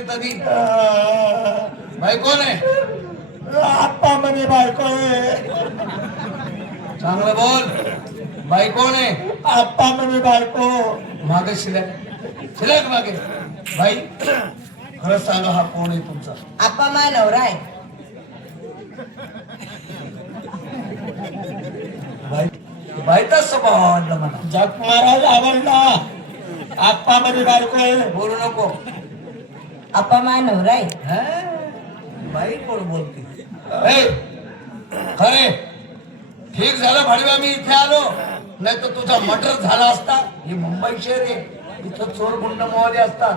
करते तरी बाई कोण आहे? आप्पा म्हणे बायको आहे. चांगलं बोल. बाई कोण आहे? आप्पा म्हणे बायको. मागे शिलक शिलक मागे. बाई खरं सांगा, हा कोण आहे तुमचा? आप्पा माझा नवरा आहे. बाई बाईचा स्वभाव आवडला मला. जग महाराज आवडला. आप्पा म्हणे बायको आहे. बोलू नको. आप्पा माझा नवरा आहे. हा? बाई कोण बोलते? ए, खरे ठीक झालं भाडव्या, मी इथे आलो, नाही तर तुझा मर्डर झाला असता. ही मुंबई शहर आहे, इथं चोर गुंड मोहले असतात.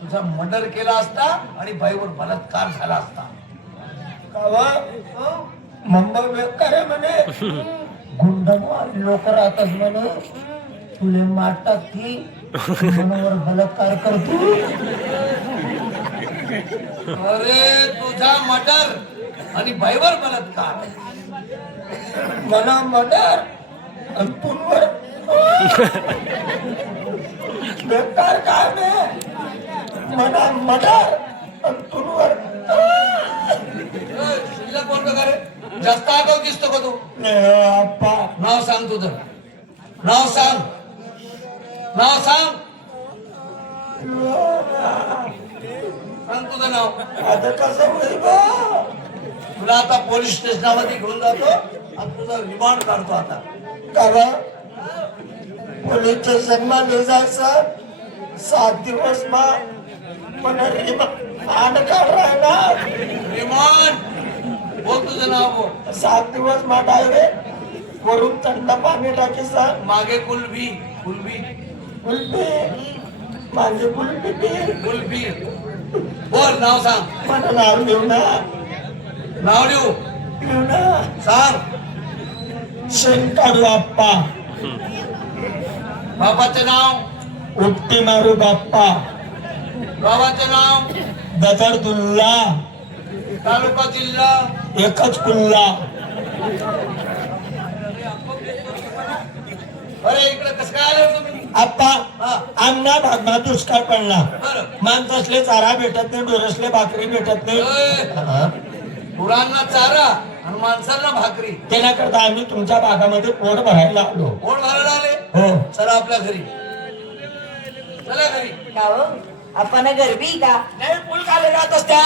तुझा मर्डर केला असता आणि बाईवर बलात्कार झाला असता. मुंबई बेकार आहे म्हणे. गुंडमवार लोक राहतात म्हणे. तुले मारतात की मनावर बलात्कार करतो. अरे तुझा मर्डर आणि बाईवर बलात्कार. मला मर्डर आणि तुमवर बेकार काय नाही. मला मर्डर आणि तुमवर शिल्लक बोलतो का रे? जास्त आगाऊ दिसतो का तू? आप्पा नाव सांग तुझं. नाव सांग. नाव सांग. सांग तुझं नाव. आता कसं होईल बा? तुला आता पोलीस स्टेशनमध्ये घेऊन जातो आणि तुझा रिमांड काढतो आता. का पोलीस स्टेशन मध्ये जायचं 7 दिवस मला रिमांड काढ राहणार. रिमांड बोल, तुझं नाव बोल. 7 दिवस मा डायरेक्ट वरून थंड पाणी टाकीचा. मागे कुलबी. कुलबी कुल्फी माझे कुल्फी कुलबी बोल. नाव सांग. मला नाव देऊ ना. नाव लिहू. देऊ ना. सांग. शेण काढू आप्पा. बाबाचं नाव. उपटी मारू बाप्पा. बाबाचं नाव. ददरदुल्ला. तालुका जिल्हा. एकच कुल्ला. अरे इकडे कसं काय आलं तुम्ही? आप्पा हा. आमना भागना दुष्काळ पडला. बरं. माणसासले चारा भेटत नाही, डोरसले भाकरी भेटत नाही. गुरांना चारा आणि माणसांना भाकरी. त्याच्याकरता आम्ही तुमच्या भागामध्ये पोट भरायला आलो. कोण भरायला आले? हो. चला आपल्या घरी. चला घरी. का हो? आपण गरबी का? नाही पूल काले जात असत्या.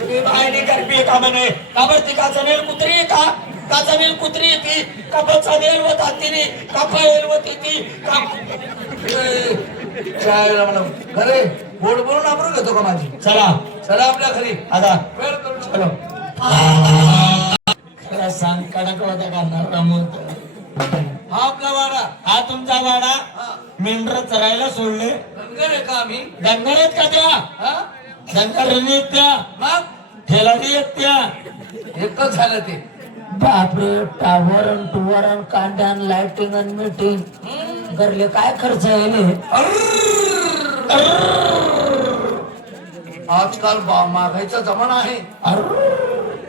तुम्ही बाहेर गरबी का म्हणे? काबर ती का जनेल कुत्री का? का जनेल कुत्री ती का बचनेल व तातीने का पायल व ती का चायला म्हणा खरे गोड बोलून आपण घेतो का माझी? चला चला आपल्या घरी. आता वेळ करू नको. चलो. खरं सांग कडक होता का नरमत? हा आपला वाडा. हा तुमचा वाडा. हा. मेंढर चरायला सोडले. धनगर आहे का आम्ही? धनगर आहेत का त्या? हा? धनगर येत त्या. मग ठेलारी येत त्या. एकच झालं ते. बापरे टावर टुवर कांड्यान लाइटिंग आणि मीटिंग करले काय खर्च आहे. आजकाल महागाईचा जमाना आहे.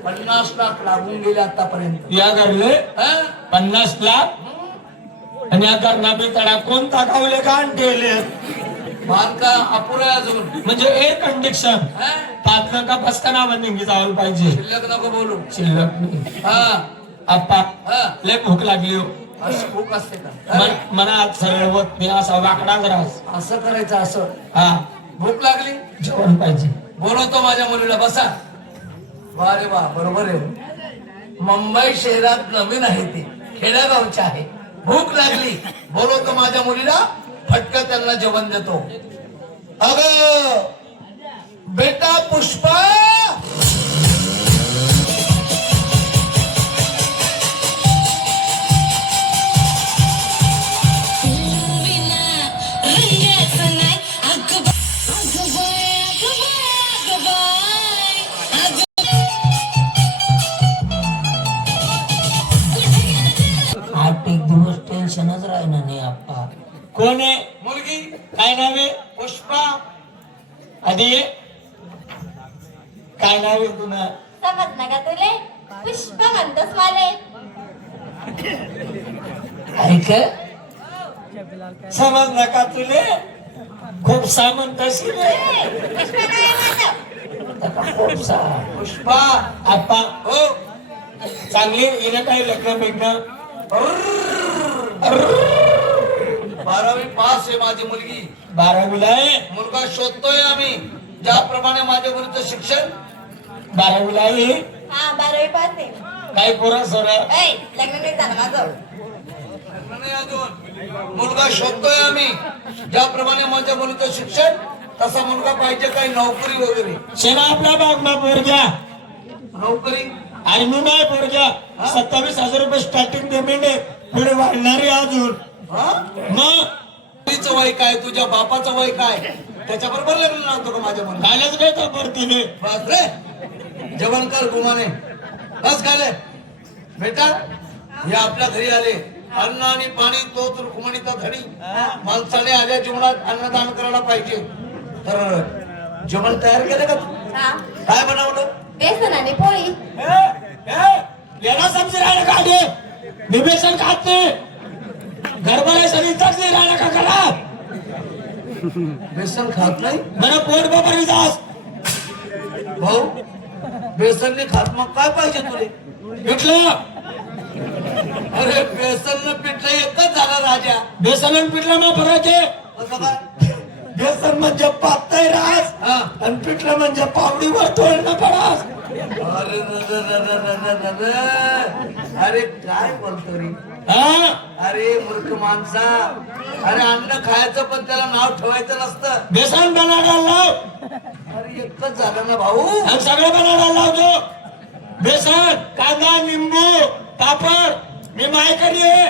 50 लाख लागून गेले आतापर्यंत. या घरले हा? 50 लाख आणि या घरना बी तडा कोण टाकावले का ठेवले. बांधका अपुरा आहे अजून. म्हणजे एअर कंडिक्शन हा? पाच का पसका नावाने जावं पाहिजे. शिल्लक नको बोलू. शिल्लक नाही. हा आप्पा हा. लय भूक लागली हो. असं भूक असते का? अरे, मना सरळ होत नाही असा वाकडा रास. असं करायचं असं. हा भूक लागली जेवण पाहिजे. बोलवतो माझ्या मुलीला. बसा. वा रे वा, बरोबर आहे. मुंबई शहरात नवीन आहे ते, खेड्यागावचे आहे. भूक लागली बोलवतो माझ्या मुलीला. फटका त्यांना जेवण देतो. अग बेटा पुष्पा. टेन्शनच राहिना नाही आप्पा. कोण आहे मुलगी? काय नाव आहे? पुष्पा. आधी ये. काय नाव आहे तुला? समजलं का तुले? पुष्पा म्हणतोस माले. ऐक समज नका तुले खूप सामंत पुष्पा काय खोपसा पुष्पा आप्पा हो चांगली हिनं काय लग्न बिग्न 12वी पास आहे माझी मुलगी 12वीला आहे मुलगा शोधतोय आम्ही ज्याप्रमाणे माझ्या विरुद्ध शिक्षण 12वीला आहे हा 12वी पास आहे. काय पोरा सोरा ऐ, लग्न नाही झालं माझं. नाही अजून मुलगा शोधतोय आम्ही ज्याप्रमाणे माझ्या मुलीचं शिक्षण तसा मुलगा पाहिजे काही नोकरी वगैरे शेना आपला बाग मा पोरग्या नोकरी आणि मी नाही पोरग्या 27,000 रुपये स्टार्टिंग पेमेंट आहे पुढे वाढणारी अजून हा मग मुलीचं वय काय तुझ्या बापाचं वय काय त्याच्या बरोबर लग्न लावतो का माझ्या मुली कालच काय तर परतीने बस रे जेवण कर गुमाने बस खाले बेटा हे आपल्या घरी आले अन्न आणि पाणी तोच रुक्मिणीचा धडी माणसाने आल्या जीवनात अन्नदान करायला पाहिजे तर जेवण तयार केलं का तू हा काय बनवलं बेसन आणि पोळी. याला समजी राहिलं का दे निवेशन खात नाही गरबाला शरीर चाचणी राहिलं का करा बेसन खात नाही मला पोट बाबा जास भाऊ बेसनने खात मग काय पाहिजे तुले पिठलं अरे बेसन पिठलं एकच झालं राजा बेसन आणि पिठलं मग फरक आहे कसं काय बेसन म्हणजे पातळ रास हा आणि पिठलं म्हणजे पावडीवर तोडणं पडास अरे अरे काय बोलतो रे हा अरे मूर्ख माणसा अरे अन्न खायचं पण त्याला नाव ठेवायचं नसतं बेसन बनायला लाव अरे एकच झालं ना भाऊ आणि सगळं बनायला लावतो बेसन कांदा निंबू पापड मी मायकरी आहे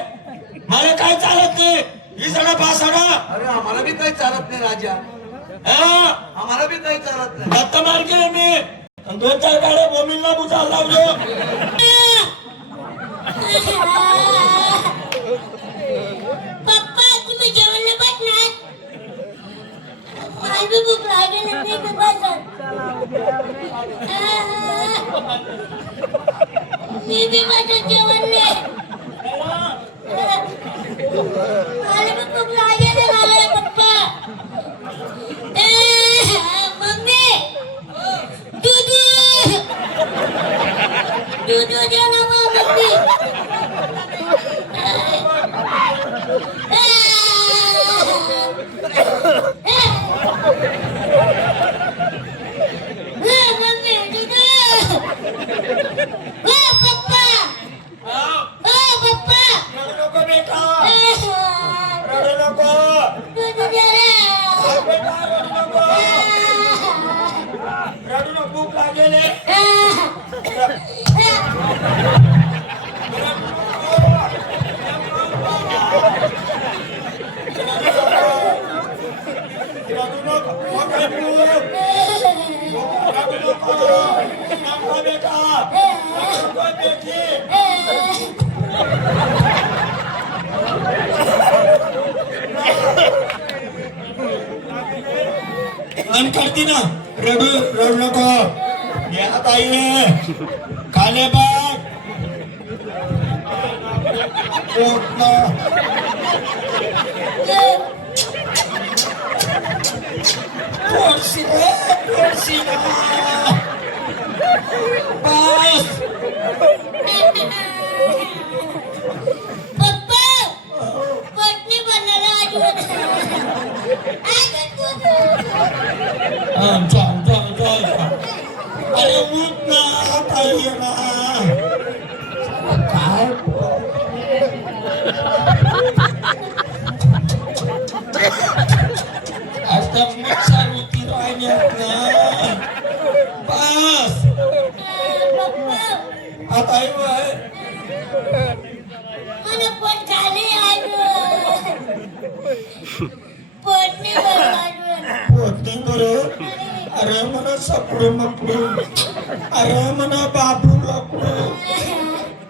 मला काय चालत नाही ही सगळं पासडा अरे आम्हाला बी काही चालत नाही राजा आम्हाला बी काही चालत नाही दत्त मार केले मी आणि 2-4 गाड्या बोमीला बुजायला लावलो पप्पा तुम्ही जेवण नाही बसणार. मला बी भूक लागली नाही, मी बी बसन. मी बी बसन जेवण नाही. मला बी भूक लागली नाही मला पप्पा. मम्मी दूध द्या ना मम्मी. भूक लागेल करती ना रडू रडू नको यात आई खाले बाग पप्पा पटनी बनायला अरे उठ ना काही ना काय आता मच्छर होती राहण्यात ना बस आता आई बाय मला पोट खाली पोटने पोटने बरं अरे म्हणा सपडू मपडू अरे म्हणा बाबू लपडू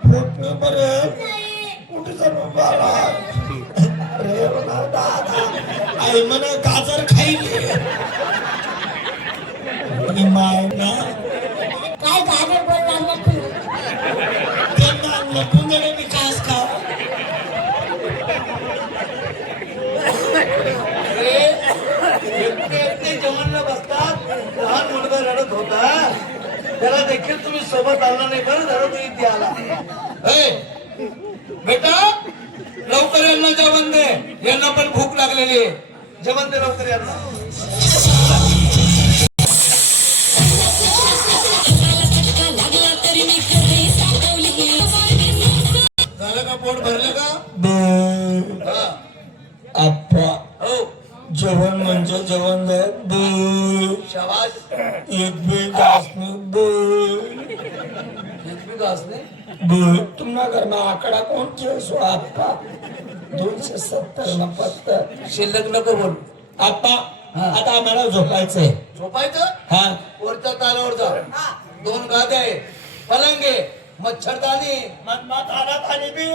पोटने बरं कुठे जाणू बाबा अरे म्हणा दादा आई म्हणा गाजर खाईली माय ना काय गाजर बोल लागला तू त्यांना लपूंगडे विकास का एकटे एकटे जेवणला बसतात लहान मुलगा रडत होता त्याला देखील तुम्ही सोबत आणलं नाही. बरं झालं तू इथे आला. बेटा लवकर यांना जेवण दे. यांना पण भूक लागलेली आहे. जेवण दे लवकर यांना. झालं का? पोट भरलं का? हा. आप्पा हो जेवण म्हणजे जेवण शाबाश. एक बी घास एक भी घास नाही. तुम्हाला घर में आकडा कौन सो आप्पा 270 न फक्त शिल्लक नको बोल. आप्पा हा. आता आम्हाला झोपायचंय. झोपायचं. हा वरच्या तालावर जा. 2 गाद्या आहे, पलंग आहे, मच्छरदाणी. खाली बी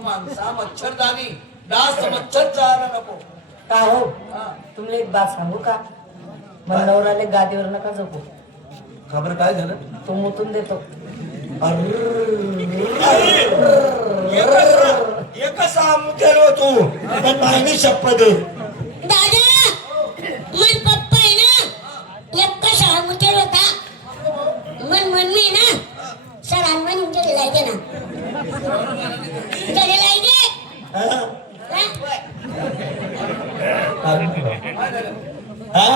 माणसा मच्छरदाणी. डास मच्छर चारा नको. का हो हा. तुमले एक बात सांगू का? मग नवराले गादीवर नका झोपू. खबर काय झालं? तो मुतून देतो. एकच मुद्द्यावर तू पण माहिती शपथ आहे. दादा मन पप्पा आहे ना एक कशा मुतेल होता मन मम्मी ना सर मन मुझे लायके ना मुझे लायके हा? काय झालं? हा?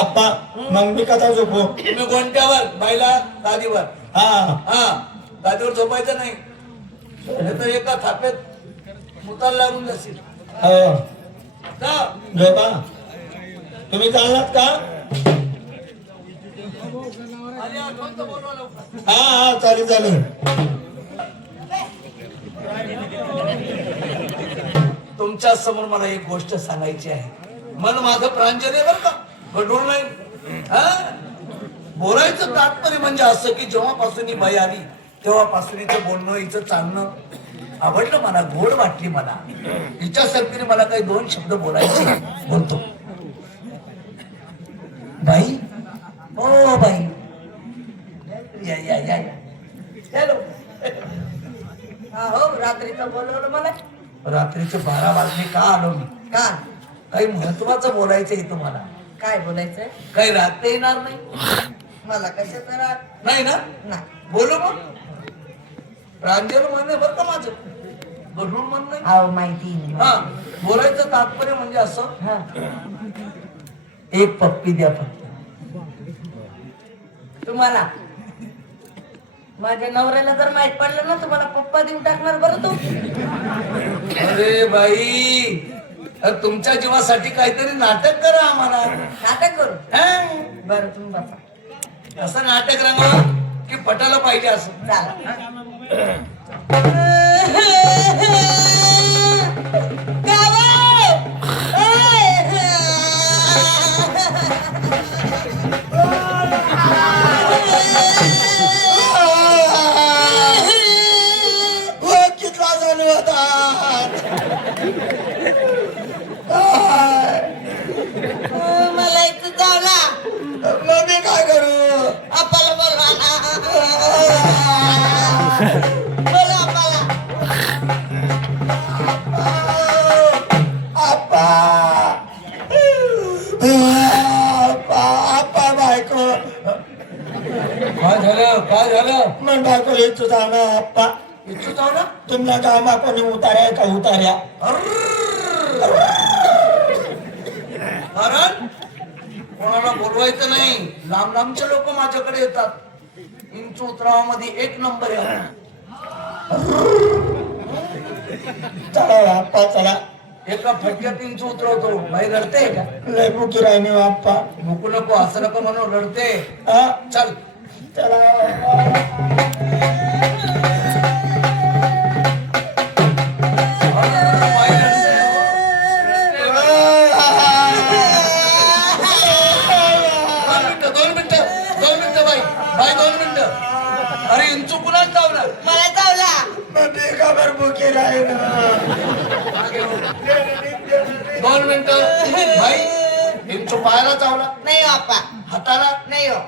आप्पा मग मी कथा झोपू. तुम्ही गोंट्यावर, बाईला गादीवर. हा हा गादीवर झोपायचं नाही. नाही तर एका थापेत मुताला लागून जाशील. हो जा. झोपा. तुम्ही चाललात का? आणि आठवण तर बोलवा लवकर. हा हा चालेल चालेल. तुमच्या समोर मला एक गोष्ट सांगायची आहे. मन माझं प्रांजल आहे बरं का, गडूळ नाही. हा? बोलायचं तात्पर्य म्हणजे असं की जेव्हापासून ही बाई आली तेव्हापासून हिचं बोलणं, हिचं चालणं आवडलं मला, गोड वाटली मला. हिच्या सक्तीने मला काही 2 शब्द बोलायचे. बोलतो. बाई, ओ बाई, या या या या. हॅलो. हा हो रात्रीचं बोलवलं मला. रात्रीचे 12 वाजले का आलो मी? का? काही महत्वाचं बोलायचं आहे तुम्हाला. काय बोलायचंय? काही राहता येणार नाही. मला कशाचं राग नाही ना? नाही. बोलू मग. प्रांजल म्हणणे बरं का माझं, गढूळ म्हण नाही. अहो माहिती नाही. हा बोलायचं तात्पर्य म्हणजे असं, हा. एक पप्पी द्या फक्त. तुम्हाला माझ्या नवऱ्याला जर माहित पडलं ना तुम्हाला पप्पा देऊन टाकणार बरं तू. अरे बाई, तुमच्या जीवासाठी काहीतरी नाटक करा आम्हाला. नाटक करू. हा? बरं तुम्ही बसा. असं नाटक रंगवा की पटायला पाहिजे असं. चला. कितला जण होतात. मला इथं जावला. मग मी काय करू? आपल्याला बोलवा बोला आपल्याला. आप्पा आप्पा बायको. काय झालं? काय झालं? मग बायको इच्छू जाऊ ना आप्पा. इच्छू जाऊ ना. तुमच्या गामा कोणी उतार्या का उतार्या? कारण कोणाला बोलवायचं नाही. लांब लांबचे लोक माझ्याकडे येतात. इंच उतरावामध्ये 1 नंबर आहे. चला आप्पा चला. एका फटक्यात इंच उतरवतो. बाई रडते का? लय भुकी राहिनी आप्पा. नको नको असं नको म्हणून रडते. हा चल. चला. बाई रडते. दोन मिनिटं बाई. बाई 2 मिनिटं. अरे इंचू कुणाच चावला? मला चावला. मग मी खबर भुकी राहीन. 2 मिनिटं. बाई इंचू पायाला चावला? नाही हो आप्पा. हाताला? नाही हो.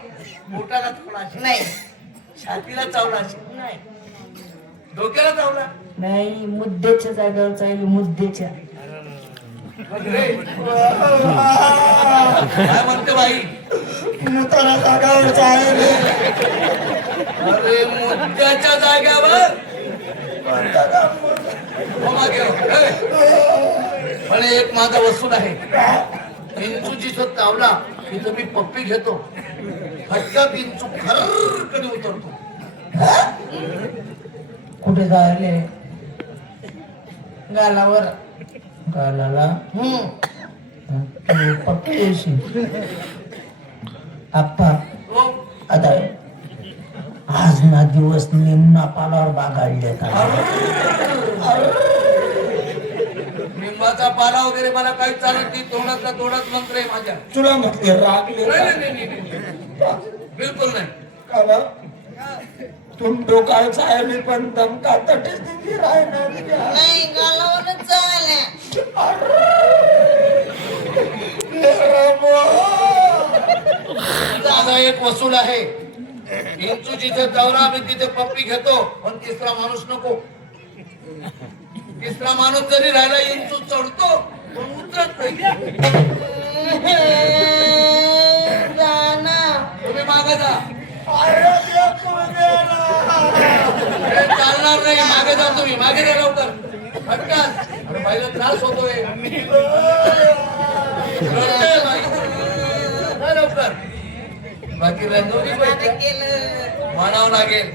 बोटाला चावला असेल. नाही. छातीला चावला असेल. नाही. डोक्याला चावला? नाही मुद्द्याच्या जागेवर चालली. मुद्द्याच्या. काय म्हणते बाई? मुताला जागावरचा आहे रे. अरे मुद्द्याच्या जाग्यावर हो मागे हो. पण एक माझा वसूल आहे. इंचू जिथं तावला तिथं मी पप्पी घेतो. फटका इंचू खरकडी उतरतो. कुठे जायले गालावर गालाला तू पक्की येशील. आप्पा हो. आता आज ना दिवस निम्ना पालावर बागाडले लिंबाचा पाला वगैरे मला काही चालत नाही. तोंडातला तोंडात मंत्र आहे माझ्या. तुला म्हटले रागले नाही. बिलकुल नाही. का बा? तुम डोकाळचा आहे मी पण दमका तटेच दिली राहणार नाही गालावरच चालल्या. माझा एक वसूल आहे. इंचू जिथे दौरा मी तिथे पप्पी घेतो. पण तिसरा माणूस नको. तिसरा माणूस जरी राहिला इंचू चढतो पण उतरत नाही. तुम्ही मागे जा. हे चालणार नाही. मागे जा तुम्ही. मागे जा लवकर. फटकाच. अरे बाईला त्रास होतोय. रडते बाई. जा लवकर. बाकी रंगवली पाहिजे म्हणावं लागेल.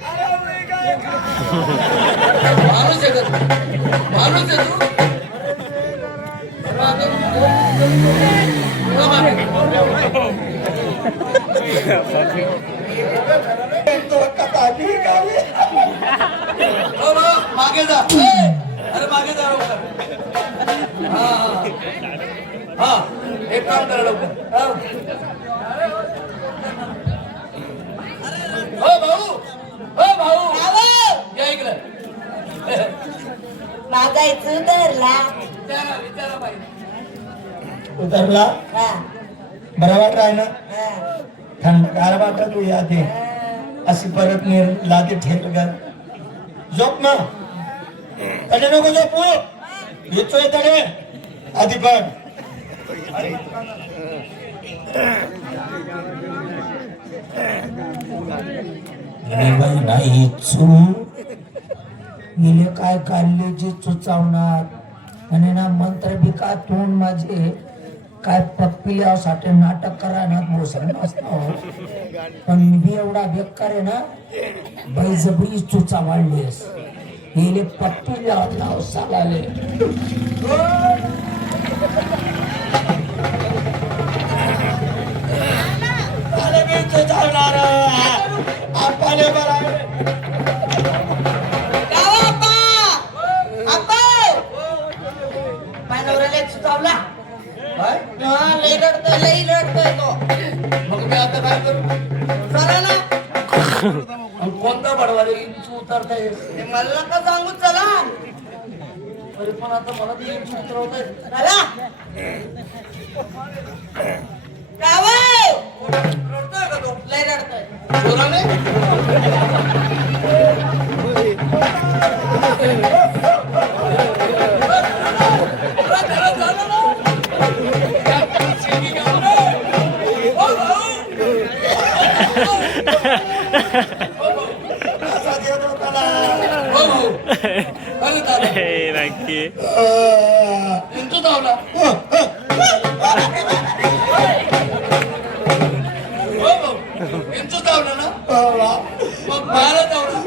माणूस आहे का तू? माणूस आहे तू? मागे जा. अरे मागे जा लवकर. हा हा एक काम करा लवकर. हो भाऊ. हो भाऊ या इकडं. मागायचं धरला. विचारा विचारा पाहिजे. उतरला हा, बरा वाट राह ना. हा, थंडगार वाटत तू यादे अशी परत लादे ठेल कर. झोप ना. तडे नको झोपू. येतोय तडे आधी पण. नाही चू गेले काय काढले जे चुचावणार आणि ना मंत्र बी का तोंड माझे काय पप्पिल्यासाठी नाटक करायला मोसम नसतो. पण मी एवढा बेकार आहे ना बैजबरी चुचा वाढलीस. गेले पप्पिल्या नाव सालाले. आपले बरा चुचावला. काय? लई रडतोय तो. मग मी आता काय करू? चला ना. आणि कोणता बडवाले इंचू उतरता येईल? हे मला नका सांगू चला. तरी पण आता मला ती इंचू उतरवता येईल. चला. रडतोय का तो? लई रडतोय. जोराने? नक्की इंचू धावला. इंचू धावला ना. मग पायाला धावला.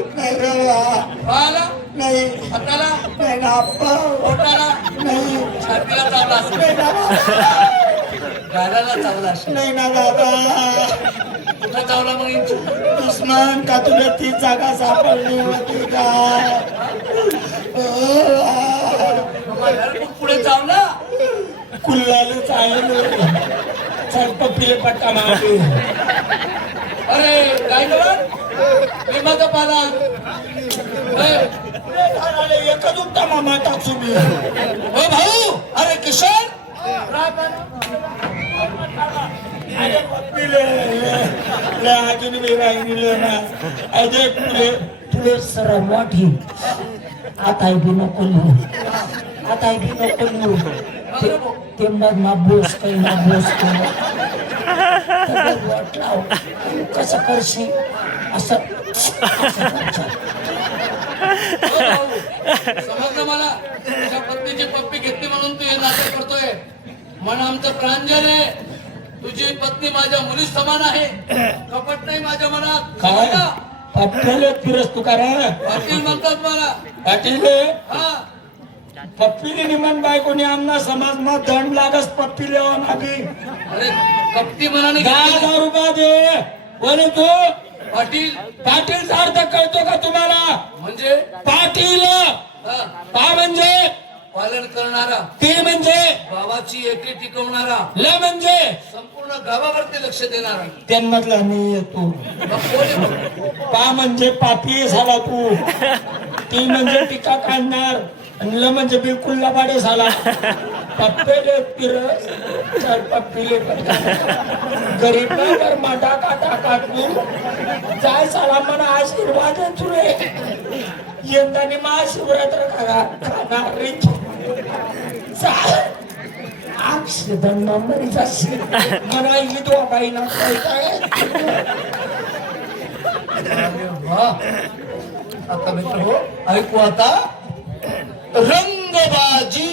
पायाला नाही हाताला नाही ना आप्पा. पोटाला नाही छातीला चावला असेल. गालाला चावला असेल. नाही ना दादा. कुठं चावला मग इंचू? दुश्मन का तुला ती जागा सापडली होती का? पुढे चावला. कुल्लालच आहे. चल पप्पीले पट्टा मारली. अरे काय करा लिंबाचा पाला. एकच उपटा मामा टाकू मी. हो भाऊ. अरे किशोर अरे पप्पीले ले अजून मी राहिली ना. अजय तुले सर मोठी आता बी नको लिहू. आता बी नको लिहू. ते मग ना बोस काही ना बोस बोट लाव कसं करशील असं हो भाऊ, समजलं मला तुझ्या पत्नीची पप्पी घेतली म्हणून तू हे नाटक करतोय. मन आमचं प्रांजल आहे. तुझी पत्नी माझ्या मुली समान आहे. कपट नाही माझ्या मनात. काय समजलं? पाटील फिरस तू का रे पाटील म्हणतात मला. पाटील हा पप्पीने निमन बायकोनी आमना समाज मा दंड लागस पप्पी लेवा मागी अरे कपटी मनाने 10,000 रुपये दे बोले तू पाटील पाटीलचा अर्थ कळतो का तुम्हाला म्हणजे पाटील हा, पा म्हणजे पालन करणारा, ती म्हणजे गावाची एकी टिकवणारा, ल म्हणजे संपूर्ण गावावरती लक्ष देणारा. त्यांमधला मी येतो मग कोण आहे मग? पा म्हणजे पापी झाला तू ती म्हणजे टीका काढणार आणि ल म्हणजे बिलकुल लबाडे झाला पप्पेले फिरस चल पप्पीले गरीब ना कर माटा काटा काटू जाय साला मला आशीर्वाद आहे तुरे यंदाने महाशिवरात्र खाणार रे अक्षदन मरी जाशील मला विधवा बाई ना काय अरे वा. आता मित्र हो ऐकू आता रंगबाजी.